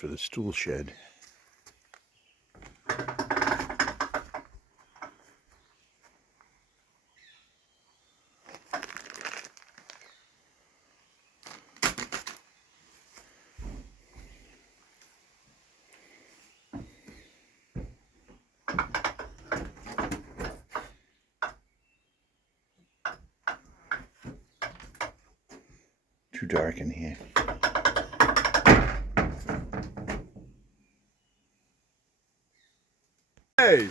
for this tool shed. Too dark in here. Hey,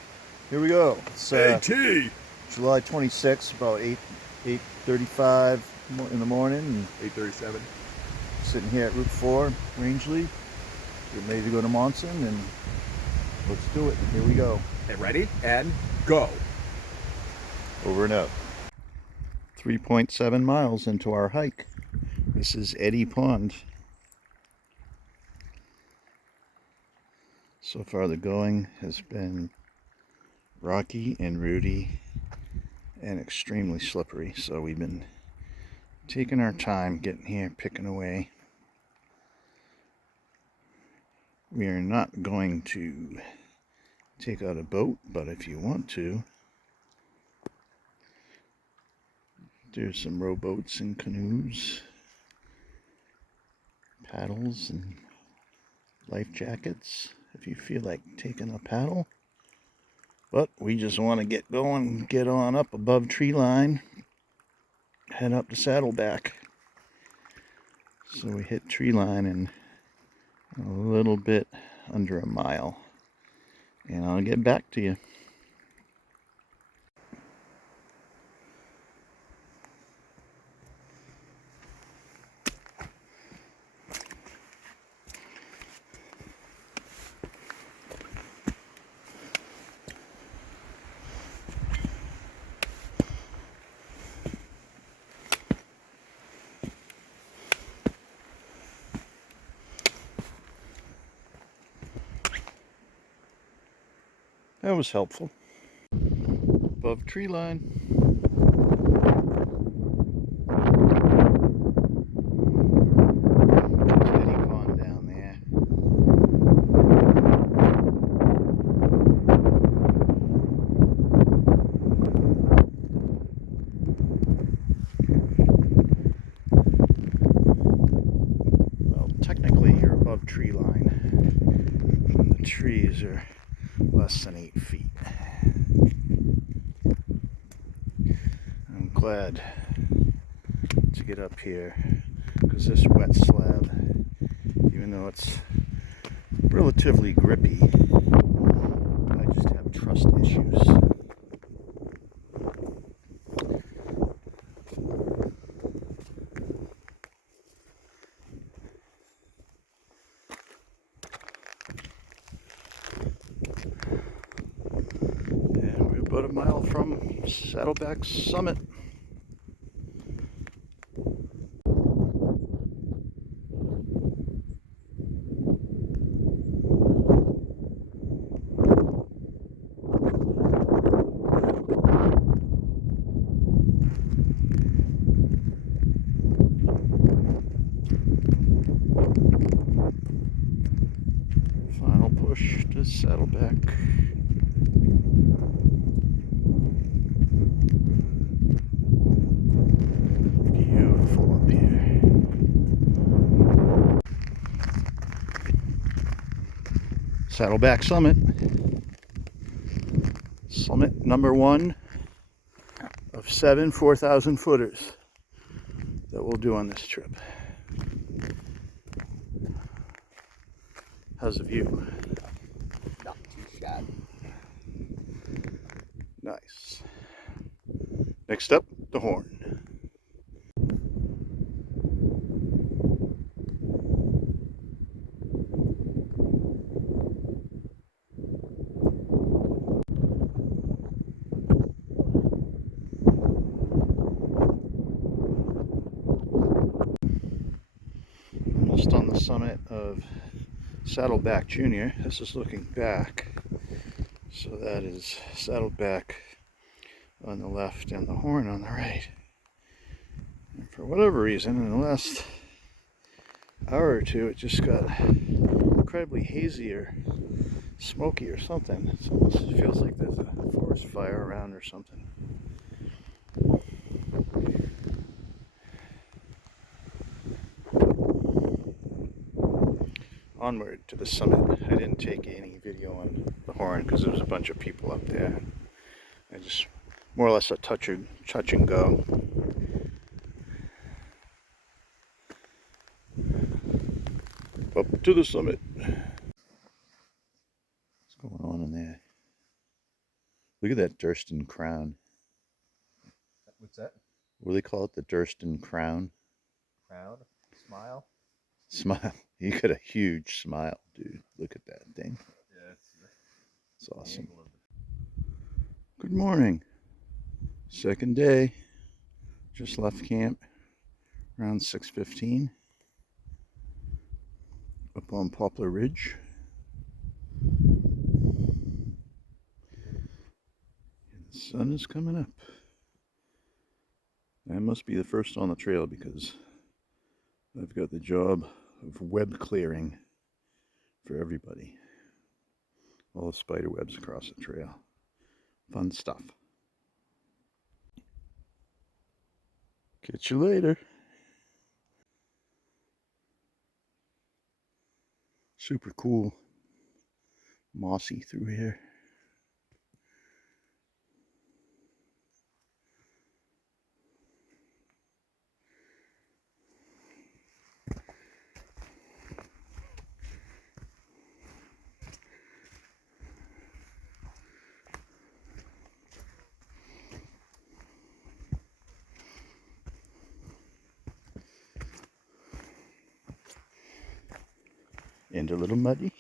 Here we go. It's AT. July 26th, about 8:35 in the morning. 8:37. Sitting here at Route 4, Rangeley. Getting ready to go to Monson, and let's do it. Here we go. And ready and go. Over and out. 3.7 miles into our hike. This is Eddy Pond. So far the going has been rocky and rooty and extremely slippery, so we've been taking our time getting here, picking away. We are not going to take out a boat, but if you want to, there's some rowboats and canoes, paddles and life jackets if you feel like taking a paddle. But we just want to get going, get on up above tree line, head up to Saddleback. So we hit tree line in a little bit under a mile, and I'll get back to you. That was helpful. Above tree line. There's Eddy Pond down there. Well, technically you're above tree line. And the trees are less than 8 feet. I'm glad to get up here because this wet slab, even though it's relatively grippy, I just have trust issues. About a mile from Saddleback summit. Final push to Saddleback. Saddleback summit. Summit number 1 of 7 4,000 footers that we'll do on this trip. How's the view? Not too shabby. Nice. Next up, the Horn. Almost on the summit of Saddleback Junior. This is looking back. So that is Saddleback on the left and the Horn on the right. And for whatever reason, in the last hour or two, it just got incredibly hazy or smoky or something. It almost feels like there's a forest fire around or something. Onward to the summit. I didn't take any video on the horn because there was a bunch of people up there. I just more or less a touch and go. Up to the summit. What's going on in there? Look at that Durston crown. What's that? What do they call it? The Durston crown? Crown? Smile? Smile. You got a huge smile, dude. Look at that thing. Yeah, It's awesome. Good morning. Second day. Just left camp around 6:15 up on Poplar Ridge. And the sun is coming up. I must be the first on the trail because I've got the job of web clearing for everybody. All the spider webs across the trail. Fun stuff. Catch you later. Super cool. Mossy through here. And a little muddy.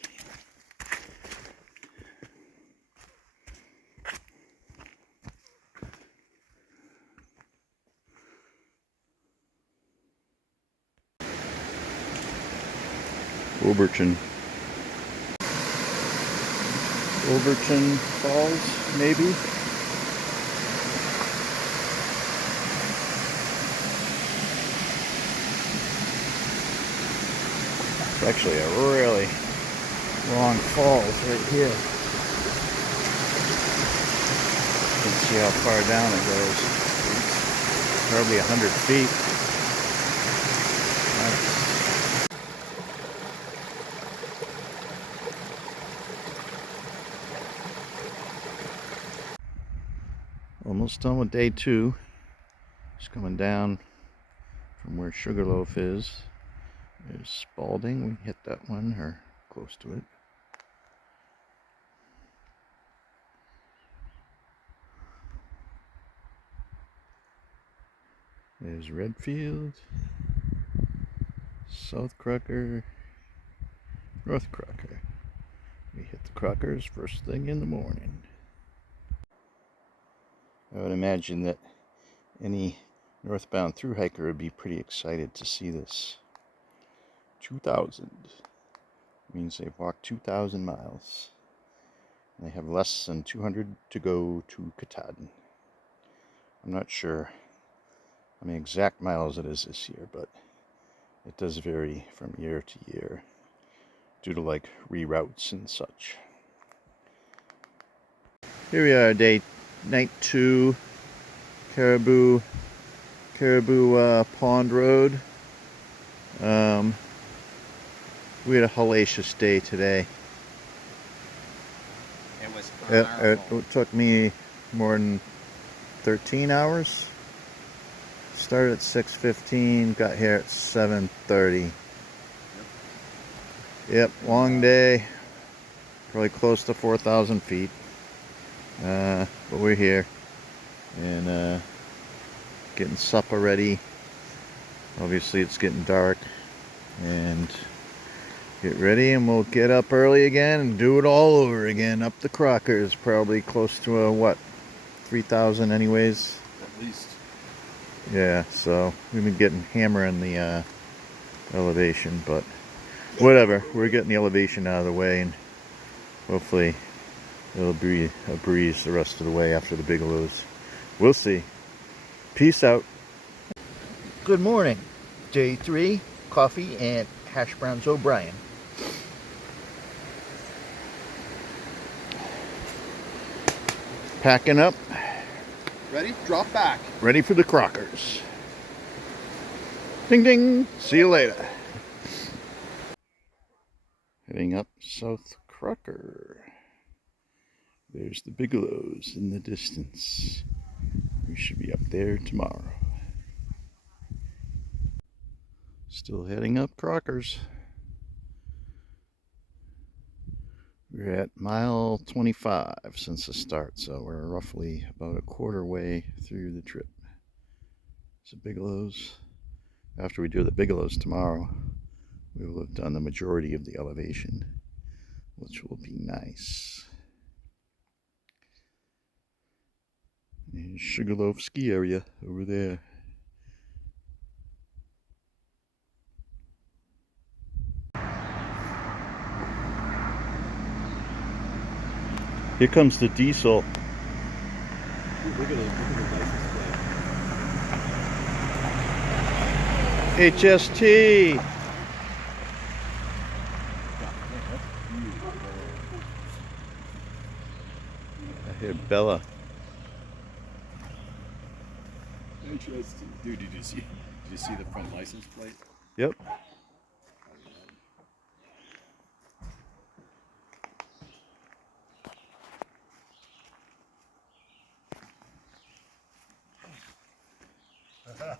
Oberton Falls, maybe. It's actually a really long falls right here. You can see how far down it goes. It's probably 100 feet. Almost done with day 2. Just coming down from where Sugarloaf is. There's Spalding. We hit that one, or close to it. There's Redfield, South Crocker, North Crocker. We hit the Crockers first thing in the morning. I would imagine that any northbound through hiker would be pretty excited to see this. 2,000 means they've walked 2,000 miles. And they have less than 200 to go to Katahdin. I'm not sure how many exact miles it is this year, but it does vary from year to year due to like reroutes and such. Here we are, night 2, Caribou Pond Road. We had a hellacious day today. It was phenomenal. It took me more than 13 hours. Started at 6:15, got here at 7:30. Yep, long day. Probably close to 4,000 feet. But we're here. And getting supper ready. Obviously it's getting dark. And get ready and we'll get up early again and do it all over again. Up the Crockers, probably close to a, what, 3,000 anyways? At least. Yeah, so we've been getting hammering the elevation, but whatever. We're getting the elevation out of the way and hopefully it'll be a breeze the rest of the way after the Bigalows. We'll see. Peace out. Good morning. Day 3, coffee and hash browns O'Brien. Packing up, Ready? Drop back. ready for the Crockers. Ding ding, see you later. Heading up South Crocker. There's the Bigelows in the distance. We should be up there tomorrow. Still heading up Crockers. We're at mile 25 since the start, so we're roughly about a quarter way through the trip. So Bigelows, after we do the Bigelows tomorrow, we will have done the majority of the elevation, which will be nice. There's Sugarloaf ski area over there. Here comes the diesel. Look at the license HST. I hear Bella. Interesting. Dude, did you see the front license plate? Yep.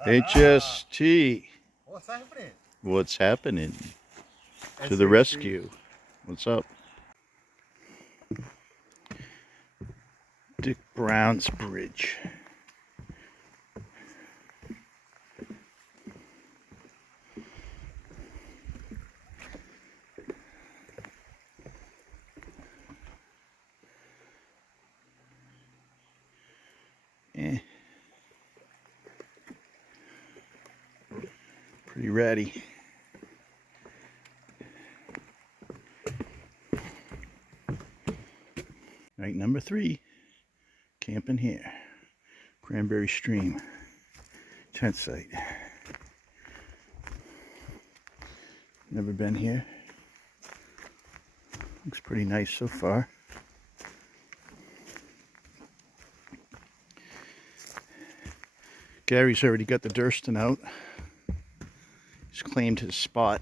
HST. What's happening? What's happening? To the rescue. What's up? Dick Brown's Bridge. Pretty ratty. Night number 3. Camping here. Cranberry Stream. Tent site. Never been here. Looks pretty nice so far. Gary's already got the Durston out. He's claimed his spot.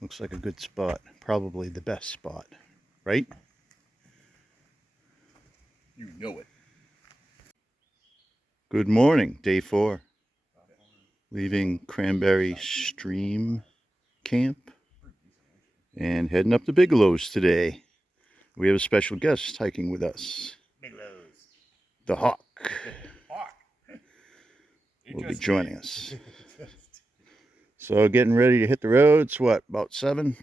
Looks like a good spot. Probably the best spot. Right? You know it. Good morning, day 4. Leaving Cranberry Stream Camp and heading up to Bigelows today. We have a special guest hiking with us. Bigelows. The Hawk Hawk. will be joining us. So getting ready to hit the roads, what, about 7?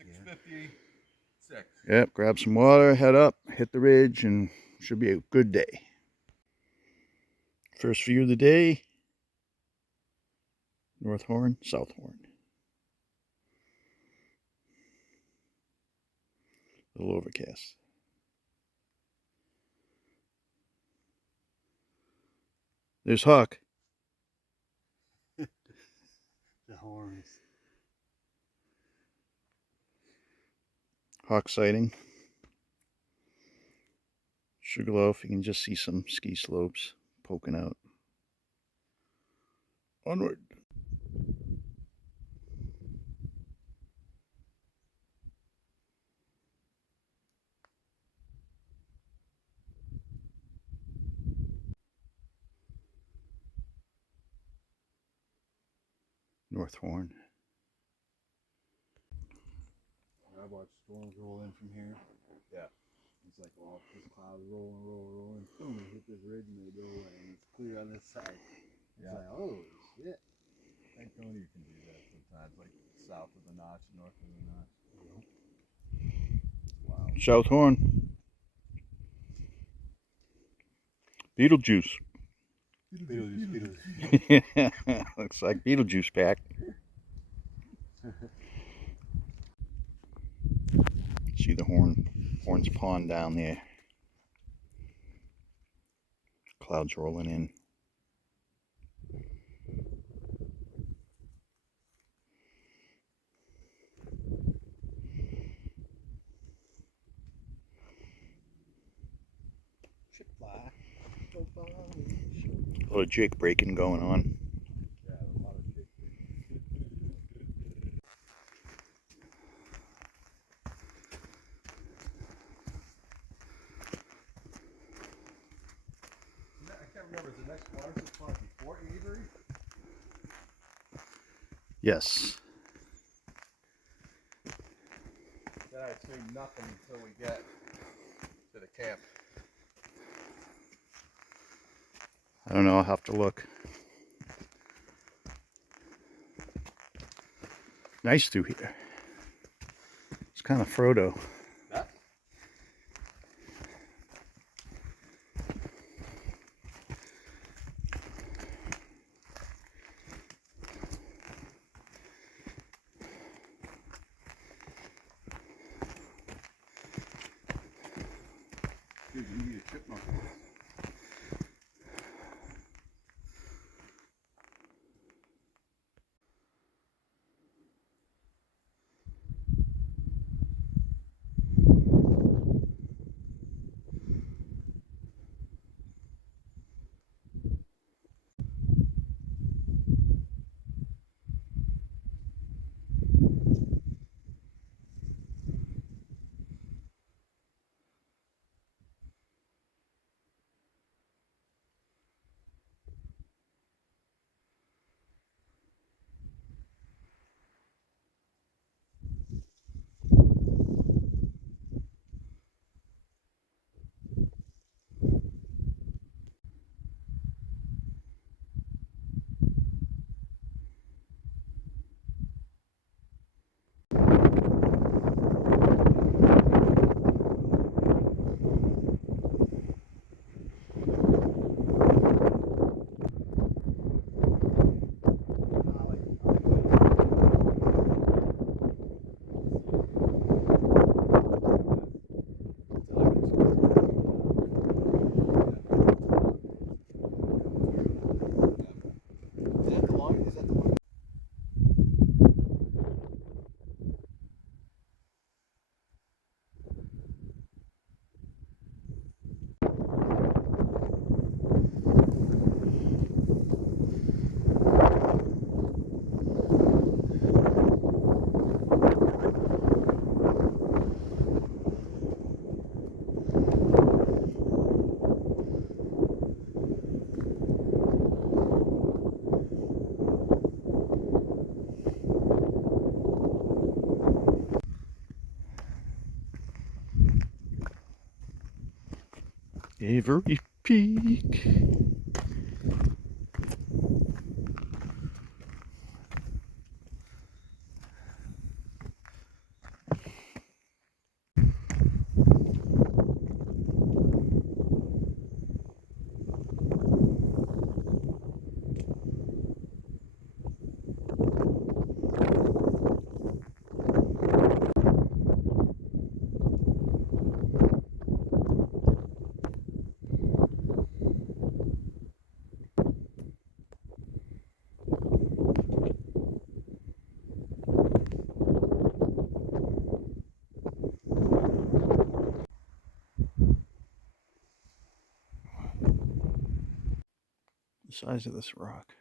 6:56. Yep, grab some water, head up, hit the ridge, and should be a good day. First view of the day, North Horn, South Horn. A little overcast. There's Hawk. The horns. Hawk sighting. Sugarloaf, you can just see some ski slopes poking out. Onward. North Horn. I watched storms roll in from here. Yeah. It's like all this clouds rolling. Boom, we hit this ridge and they go away, and it's clear on this side. It's Yeah. like, oh shit. Antonio can do that sometimes, like south of the notch, north of the notch. Wow. South Horn. Beetlejuice. Beetlejuice. Looks like Beetlejuice pack. See the Horns Pond down there. Clouds rolling in. A lot of jake breaking going on. Yeah, a lot of jake. I can't remember, is the next water supply before Avery? Yes. Then I assume nothing until we get to the camp. I don't know, I'll have to look. Nice through here. It's kind of Frodo. That? Dude, you need a chipmunk. Avery Peak. The size of this rock.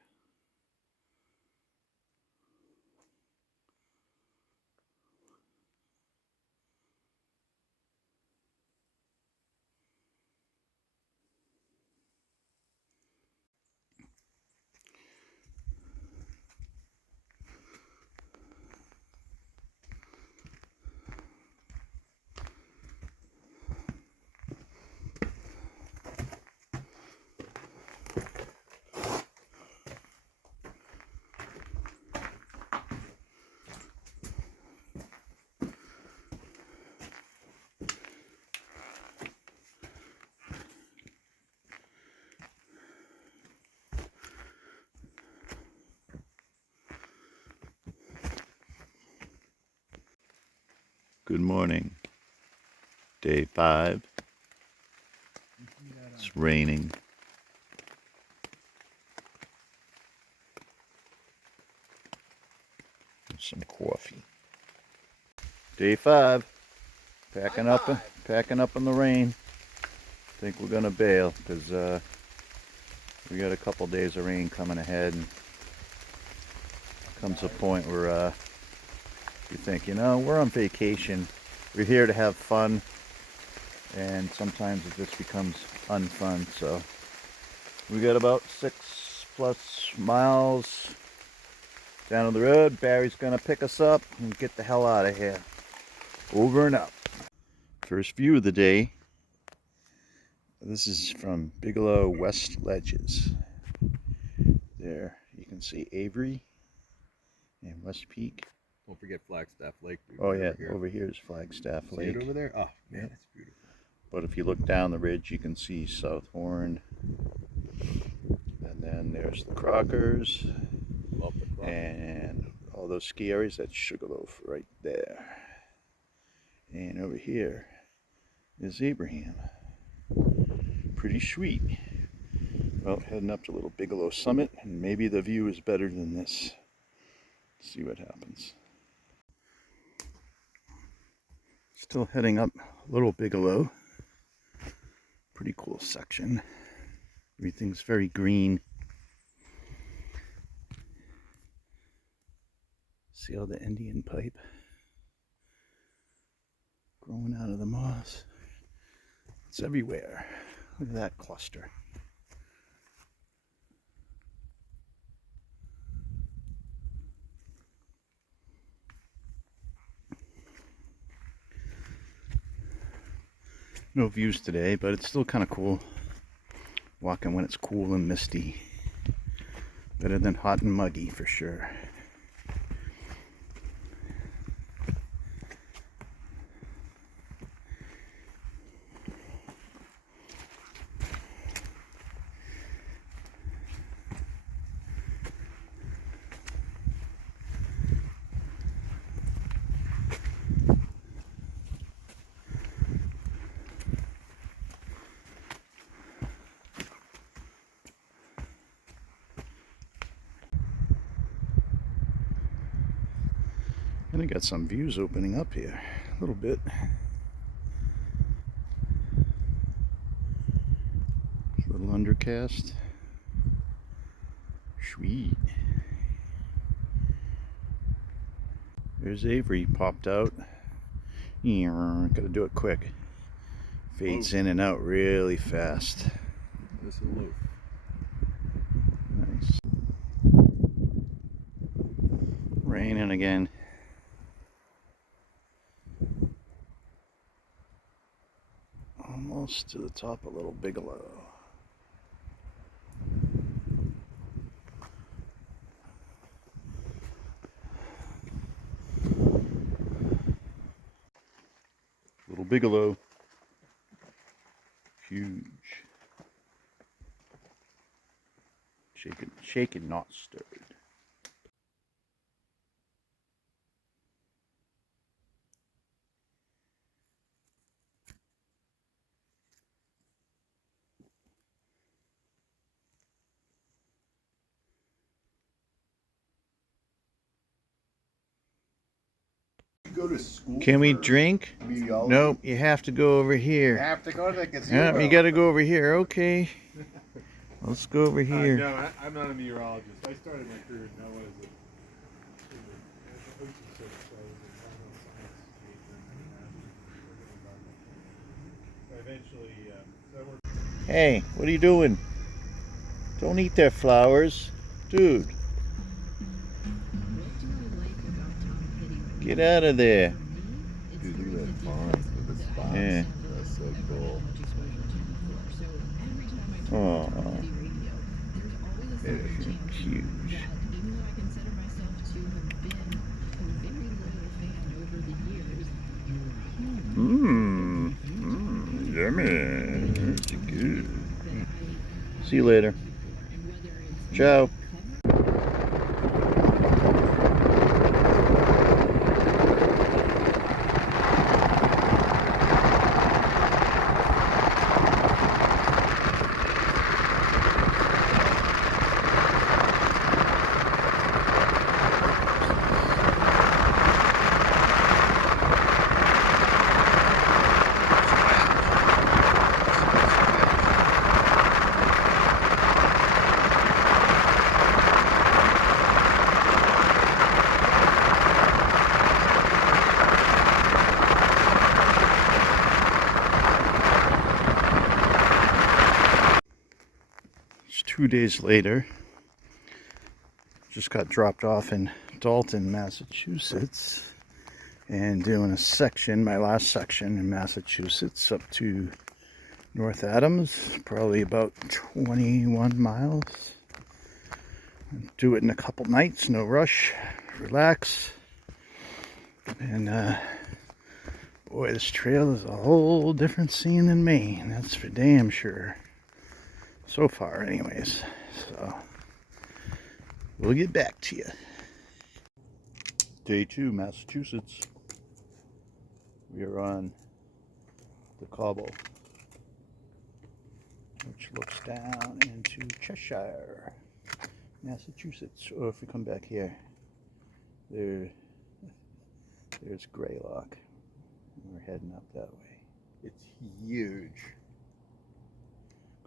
Good morning. Day 5. It's raining. Some coffee. Day 5. Packing up in the rain. think we're gonna bail because we got a couple days of rain coming ahead, and comes a point where you think, you know, we're on vacation, we're here to have fun, and sometimes it just becomes unfun. So we got about 6+ miles down the road. Barry's gonna pick us up and get the hell out of here. Over and out. First view of the day. This is from Bigelow West Ledges. There you can see Avery and West Peak. Don't forget Flagstaff Lake. Dude, Oh yeah, over here is Flagstaff See Lake. it over there? Oh man, Yeah. it's beautiful. But if you look down the ridge, you can see South Horn. And then there's the Crockers. Love the Crockers. And all those ski areas, that's Sugarloaf right there. And over here is Abraham. Pretty sweet. Well, heading up to Little Bigelow Summit, and maybe the view is better than this. Let's see what happens. Still heading up Little Bigelow. Pretty cool section. Everything's very green. See all the Indian pipe growing out of the moss. It's everywhere. Look at that cluster. No views today, but it's still kind of cool walking when it's cool and misty. Better than hot and muggy for sure. And I got some views opening up here a little bit. A little undercast. Sweet. There's Avery popped out. Gotta do it quick. Fades in and out really fast. This is low. Nice. Raining again. Almost to the top of Little Bigelow. Little Bigelow. Huge. Shaken, not stirred. Go to school. Can we drink? Meteorology? Nope, you have to go over You here. have to go to the casino. Yeah, you gotta go over here. Okay. Let's go over here. No, I'm not a meteorologist. I started my career in NOAA as an ocean service. So I was an environmental science major. I eventually, so I worked. Hey, what are you doing? Don't eat their flowers. Dude, get out of there. Dude, look at that pond with the spots. Yeah. That's so cool. Oh, Yeah. huge. Yummy. That's good. See you later. Ciao. 2 days later. Just got dropped off in Dalton, Massachusetts, and doing a section, my last section in Massachusetts, up to North Adams, probably about 21 miles. Do it in a couple nights, no rush, relax. And boy, this trail is a whole different scene than Maine, that's for damn sure. So far anyways. So we'll get back to you. Day 2, Massachusetts. We are on the cobble, which looks down into Cheshire, Massachusetts. Or if we come back here, there's Greylock. We're heading up that way. It's huge.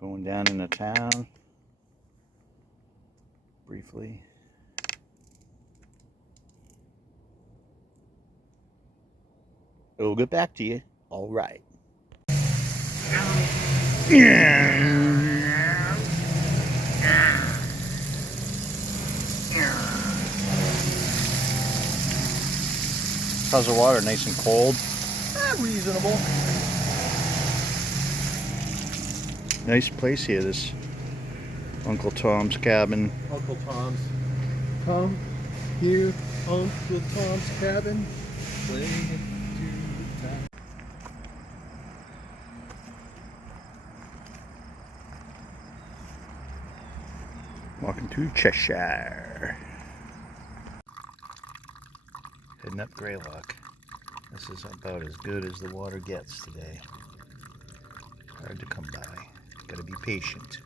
Going down into town briefly. We'll get back to you. All right. How's the water? Nice and cold? Reasonable. Nice place here, this Uncle Tom's cabin. Uncle Tom's. Come here, Uncle Tom's cabin. Play it to the town. Walking to Cheshire. Heading up Greylock. This is about as good as the water gets today. Hard to come by. Gotta be patient.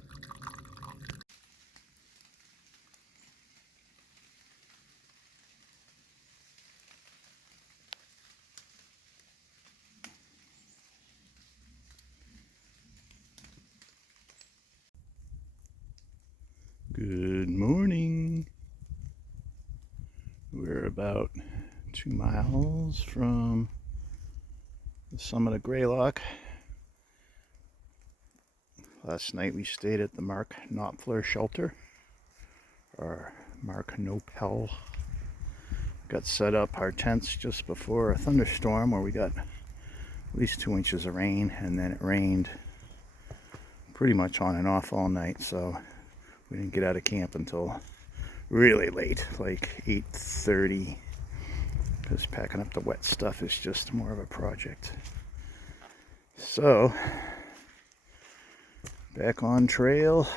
Good morning. We're about 2 miles from the summit of Greylock. Last night we stayed at the Mark Knopfler shelter, or Mark Nopel. Got set up our tents just before a thunderstorm where we got at least 2 inches of rain, and then it rained pretty much on and off all night, so we didn't get out of camp until really late, like 8:30, because packing up the wet stuff is just more of a project. So, back on trail.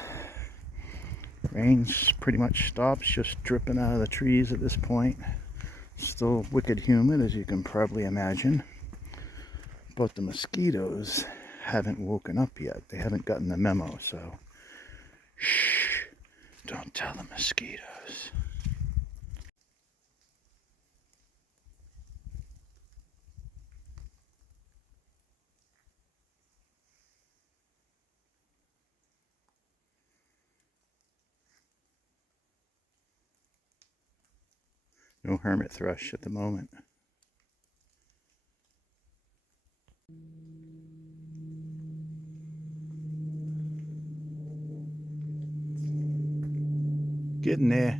Rain's pretty much stopped, just dripping out of the trees at this point. Still wicked humid, as you can probably imagine. But the mosquitoes haven't woken up yet. They haven't gotten the memo, so shh, don't tell the mosquitoes. No hermit thrush at the moment. Getting there.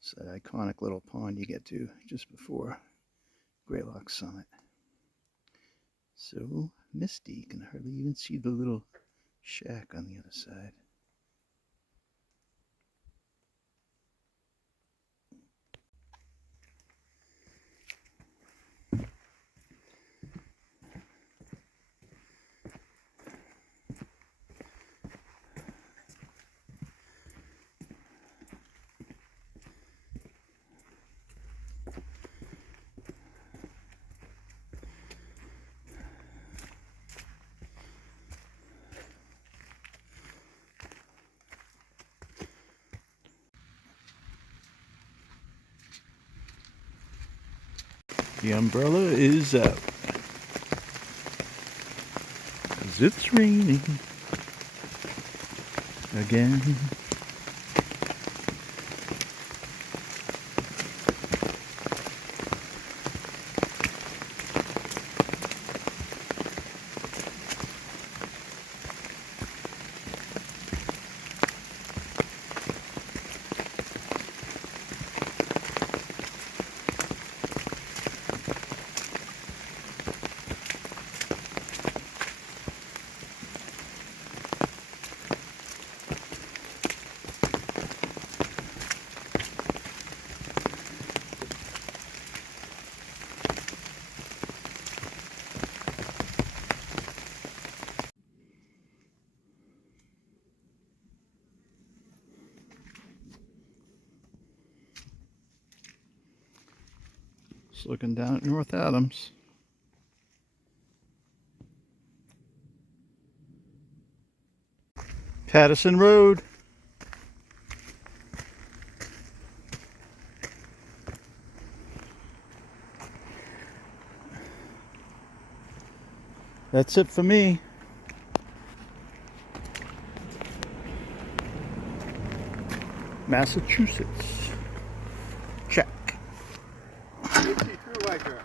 It's that iconic little pond you get to just before Greylock Summit. So misty, you can hardly even see the little shack on the other side. The umbrella is out. 'cause it's raining again. Just looking down at North Adams. Pattison Road. That's it for me. Massachusetts. Check. True like her.